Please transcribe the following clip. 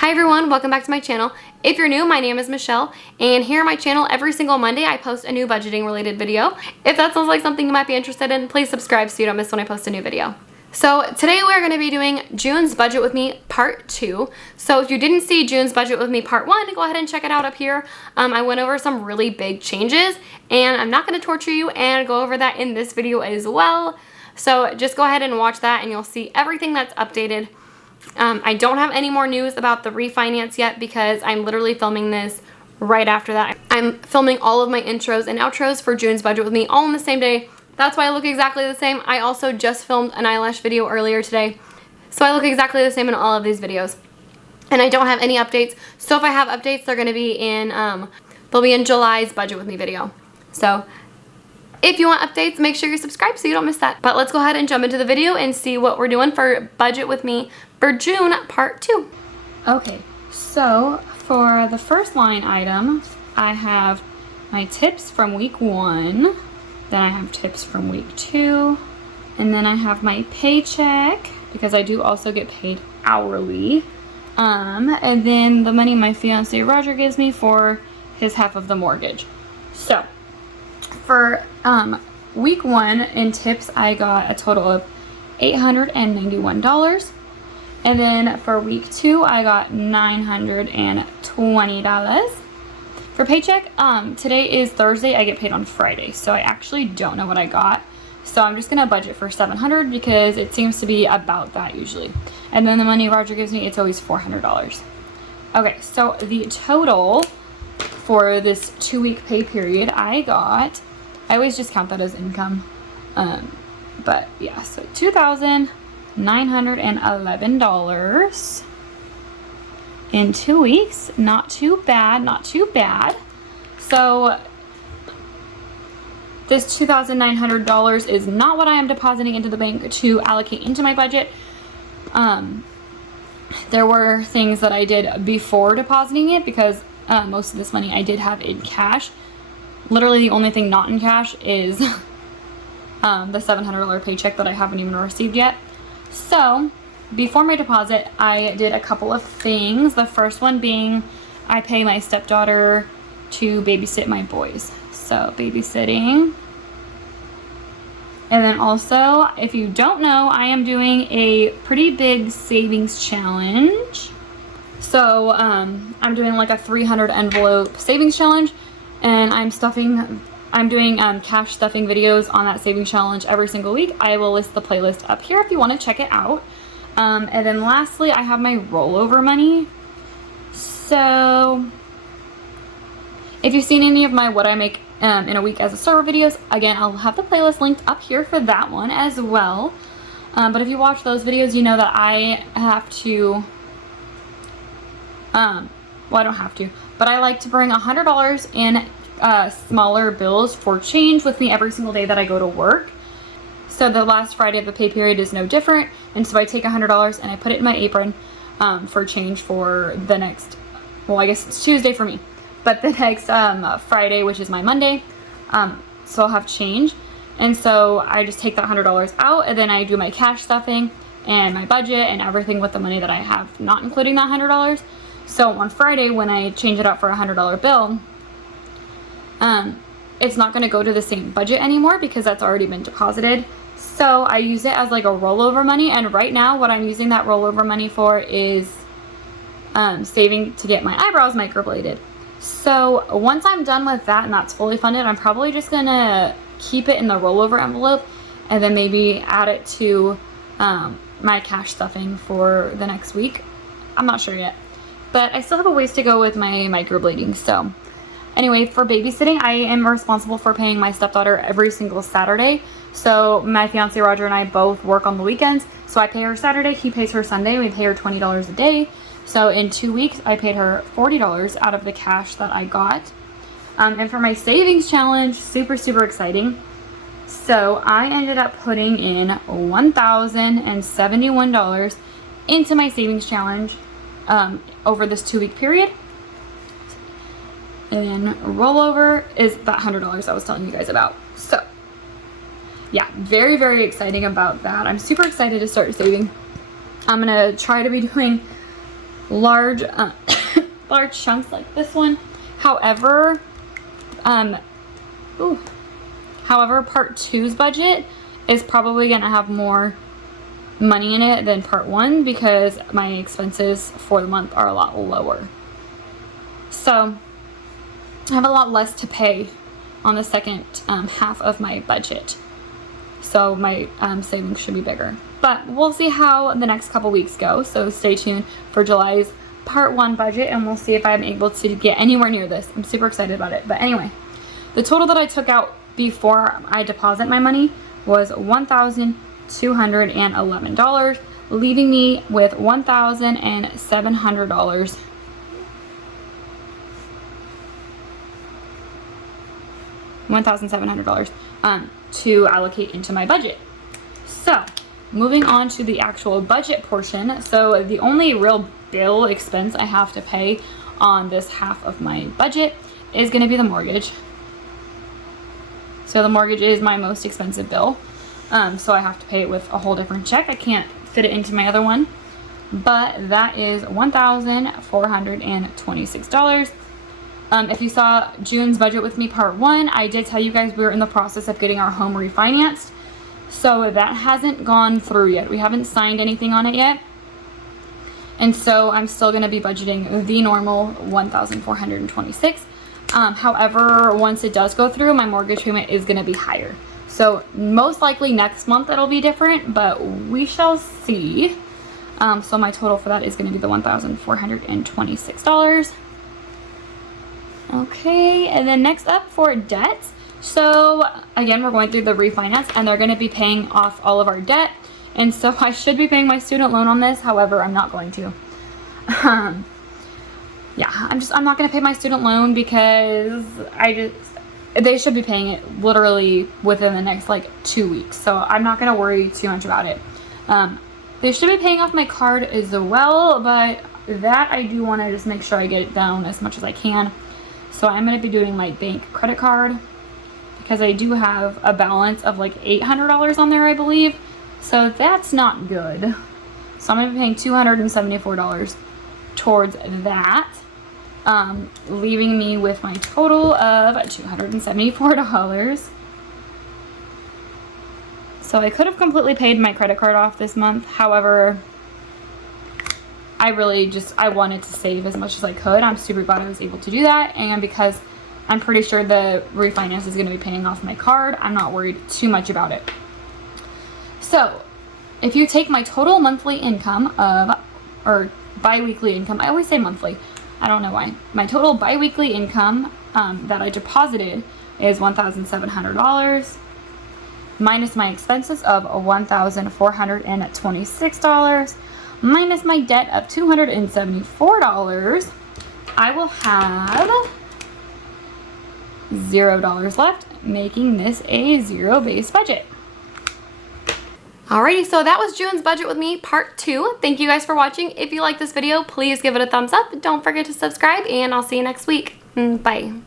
Hi everyone, welcome back to my channel. If you're new, my name is Michelle, and here on my channel every single Monday I post a new budgeting related video. If that sounds like something you might be interested in, please subscribe so you don't miss when I post a new video. So today we're going to be doing June's Budget With Me Part 2. So if you didn't see June's Budget With Me Part 1, go ahead and check it out up here. I went over some really big changes, and I'm not going to torture you and go over that in this video as well. So just go ahead and watch that and you'll see everything that's updated. I don't have any more news about the refinance yet because I'm literally filming this right after that. I'm filming all of my intros and outros for June's Budget With Me all on the same day. That's why I look exactly the same. I also just filmed an eyelash video earlier today, so I look exactly the same in all of these videos. And I don't have any updates, so if I have updates, they're going to be in, they'll be in July's Budget With Me video. So if you want updates, make sure you're subscribed so you don't miss that. But let's go ahead and jump into the video and see what we're doing for Budget With Me for June Part 2. Okay, so for the first line item, I have my tips from week 1, then I have tips from week 2, and then I have my paycheck, because I do also get paid hourly, and then the money my fiance Roger gives me for his half of the mortgage. So for week 1 in tips, I got a total of $891. And then for week 2, I got $920. For paycheck, today is Thursday. I get paid on Friday, so I actually don't know what I got. So I'm just gonna budget for $700 because it seems to be about that usually. And then the money Roger gives me, it's always $400. Okay, so the total for this 2-week pay period, I always just count that as income. But yeah, so $2,911 in 2 weeks. Not too bad, not too bad. So this $2,900 is not what I am depositing into the bank to allocate into my budget. There were things that I did before depositing it because most of this money I did have in cash. Literally the only thing not in cash is the $700 paycheck that I haven't even received yet. So before my deposit, I did a couple of things. The first one being I pay my stepdaughter to babysit my boys. So babysitting. And then also, if you don't know, I am doing a pretty big savings challenge. So I'm doing like a 300 envelope savings challenge, and I'm doing cash stuffing videos on that savings challenge every single week. I will list the playlist up here if you want to check it out. And then lastly, I have my rollover money. So if you've seen any of my what I make in a week as a server videos, again, I'll have the playlist linked up here for that one as well. But if you watch those videos, you know that I have to, well, I don't have to, but I like to bring $100 in smaller bills for change with me every single day that I go to work. So the last Friday of the pay period is no different, and so I take $100 and I put it in my apron for change for the next, well, I guess it's Tuesday for me, but the next Friday, which is my Monday, so I'll have change. And so I just take that $100 out, and then I do my cash stuffing and my budget and everything with the money that I have, not including that $100. So on Friday, when I change it out for a $100 bill, it's not going to go to the same budget anymore because that's already been deposited. So I use it as like a rollover money, and right now what I'm using that rollover money for is saving to get my eyebrows microbladed. So once I'm done with that and that's fully funded, I'm probably just going to keep it in the rollover envelope and then maybe add it to my cash stuffing for the next week. I'm not sure yet, but I still have a ways to go with my microblading. So anyway, for babysitting, I am responsible for paying my stepdaughter every single Saturday. So my fiance Roger and I both work on the weekends. So I pay her Saturday, he pays her Sunday. We pay her $20 a day. So in 2 weeks, I paid her $40 out of the cash that I got. And for my savings challenge, super, super exciting. So I ended up putting in $1,071 into my savings challenge over this 2-week period. And then rollover is that $100 I was telling you guys about. So yeah, very, very exciting about that. I'm super excited to start saving. I'm gonna try to be doing large large chunks like this one. However, part 2's budget is probably going to have more money in it than part 1 because my expenses for the month are a lot lower. So I have a lot less to pay on the second half of my budget. So my savings should be bigger. But we'll see how the next couple weeks go. So stay tuned for July's part 1 budget, and we'll see if I'm able to get anywhere near this. I'm super excited about it. But anyway, the total that I took out before I deposit my money was $1,211, leaving me with $1,700. $1,700 to allocate into my budget. So moving on to the actual budget portion. So the only real bill expense I have to pay on this half of my budget is going to be the mortgage. So the mortgage is my most expensive bill. So I have to pay it with a whole different check. I can't fit it into my other one. But that is $1,426. If you saw June's budget with me part 1, I did tell you guys we were in the process of getting our home refinanced. So that hasn't gone through yet. We haven't signed anything on it yet. And so I'm still going to be budgeting the normal $1,426. However, once it does go through, my mortgage payment is going to be higher. So most likely next month it'll be different, but we shall see. So my total for that is going to be the $1,426. Okay, and then next up for debts. So again, we're going through the refinance and they're going to be paying off all of our debt. And so I should be paying my student loan on this. However, I'm not going to. Yeah, I'm not going to pay my student loan because they should be paying it literally within the next like 2 weeks. So I'm not going to worry too much about it. They should be paying off my card as well, but that I do want to just make sure I get it down as much as I can. So I'm going to be doing my bank credit card because I do have a balance of like $800 on there, I believe. So that's not good. So I'm going to be paying $274 towards that, leaving me with my total of $274. So I could have completely paid my credit card off this month. However, I wanted to save as much as I could. I'm super glad I was able to do that. And because I'm pretty sure the refinance is going to be paying off my card, I'm not worried too much about it. So if you take my total monthly income or bi-weekly income, I always say monthly, I don't know why. My total bi-weekly income that I deposited is $1,700 minus my expenses of $1,426 minus my debt of $274, I will have $0 left, making this a zero-based budget. Alrighty, so that was June's budget with me, part 2. Thank you guys for watching. If you like this video, please give it a thumbs up. Don't forget to subscribe, and I'll see you next week. Bye.